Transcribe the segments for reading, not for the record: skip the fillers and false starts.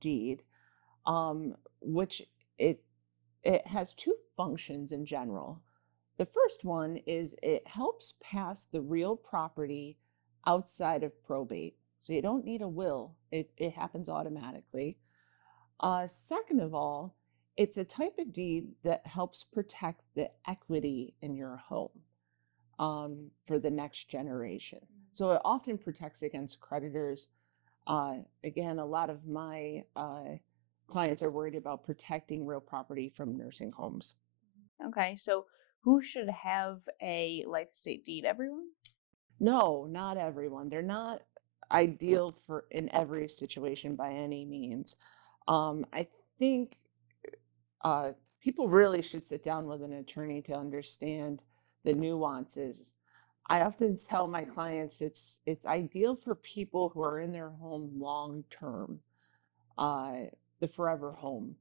deed, which it has two functions in general. The first one is it helps pass the real property outside of probate. So you don't need a will. It happens automatically. Second of all, it's a type of deed that helps protect the equity in your home for the next generation. So it often protects against creditors. Again, a lot of my clients are worried about protecting real property from nursing homes. Okay, so who should have a life estate deed? Everyone? No, not everyone. They're not ideal for in every situation by any means. I think people really should sit down with an attorney to understand the nuances. I often tell my clients it's ideal for people who are in their home long term, the forever home,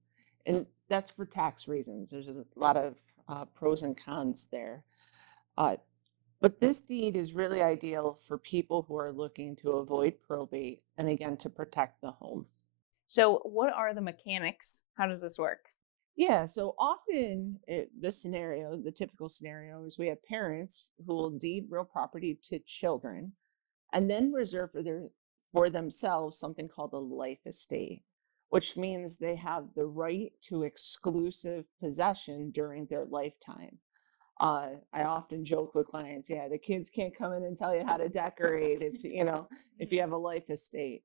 and that's for tax reasons. There's a lot of pros and cons there. But this deed is really ideal for people who are looking to avoid probate and again to protect the home. So what are the mechanics? How does this work? Yeah, so often the typical scenario is we have parents who will deed real property to children and then reserve for themselves something called a life estate, which means they have the right to exclusive possession during their lifetime. I often joke with clients, yeah, the kids can't come in and tell you how to decorate if you have a life estate.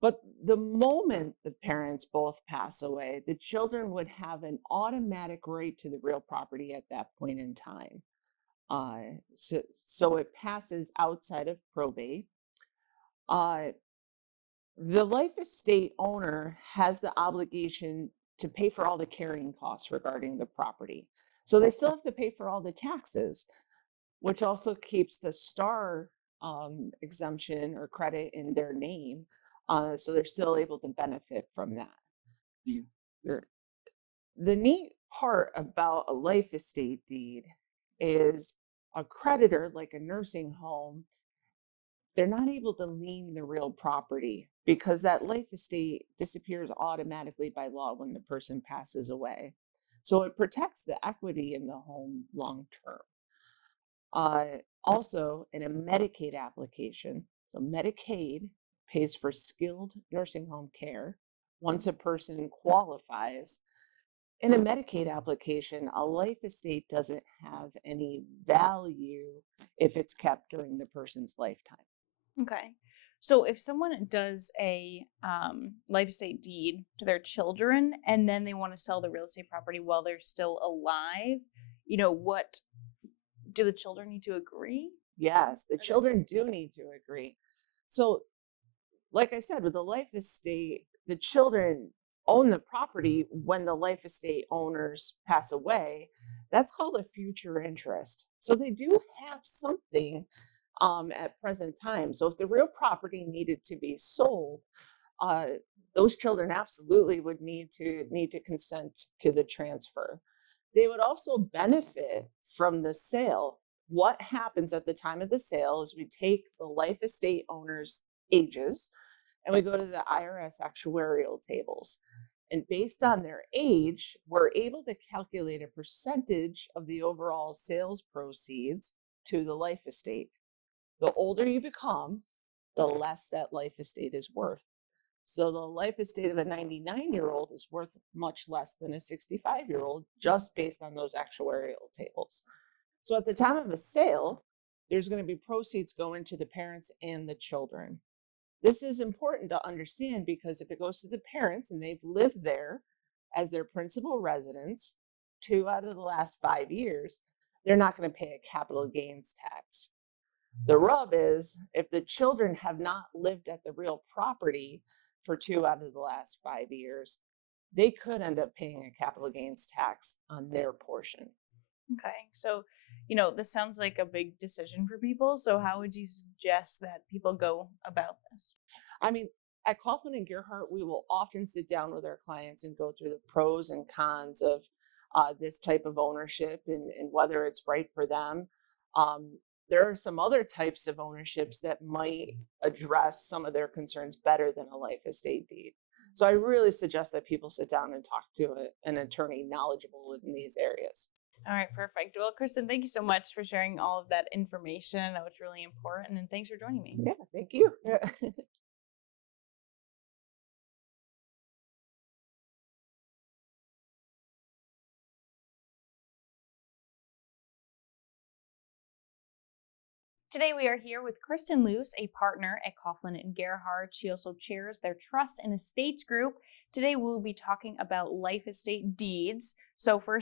But the moment the parents both pass away, the children would have an automatic right to the real property at that point in time. So it passes outside of probate. The life estate owner has the obligation to pay for all the carrying costs regarding the property. So they still have to pay for all the taxes, which also keeps the star exemption or credit in their name. So they're still able to benefit from that. The neat part about a life estate deed is a creditor, like a nursing home, they're not able to lien the real property because that life estate disappears automatically by law when the person passes away. So it protects the equity in the home long term. Also, in a Medicaid application, so Medicaid pays for skilled nursing home care once a person qualifies. In a Medicaid application, a life estate doesn't have any value if it's kept during the person's lifetime. Okay. So if someone does a life estate deed to their children and then they want to sell the real estate property while they're still alive, what do the children need to agree? Yes, the children do need to agree. So, like I said, with the life estate, the children own the property when the life estate owners pass away. That's called a future interest. So they do have something at present time. So if the real property needed to be sold, those children absolutely would need to consent to the transfer. They would also benefit from the sale. What happens at the time of the sale is we take the life estate owner's ages and we go to the IRS actuarial tables. And based on their age, we're able to calculate a percentage of the overall sales proceeds to the life estate. The older you become, the less that life estate is worth. So the life estate of a 99-year-old is worth much less than a 65-year-old just based on those actuarial tables. So at the time of a sale, there's going to be proceeds going to the parents and the children. This is important to understand because if it goes to the parents and they've lived there as their principal residence 2 out of the last 5 years, they're not going to pay a capital gains tax. The rub is if the children have not lived at the real property for 2 out of the last 5 years, they could end up paying a capital gains tax on their portion. Okay, so this sounds like a big decision for people. So how would you suggest that people go about this? I mean, at Coughlin Gerhart, we will often sit down with our clients and go through the pros and cons of this type of ownership and whether it's right for them. There are some other types of ownerships that might address some of their concerns better than a life estate deed. So I really suggest that people sit down and talk to an attorney knowledgeable in these areas. All right, perfect. Well, Kristen, thank you so much for sharing all of that information. That was really important. And thanks for joining me. Yeah, thank you. Yeah. Today we are here with Kristen Luce, a partner at Coughlin Gerhart. She also chairs their Trust and Estates group. Today we will be talking about life estate deeds. So first,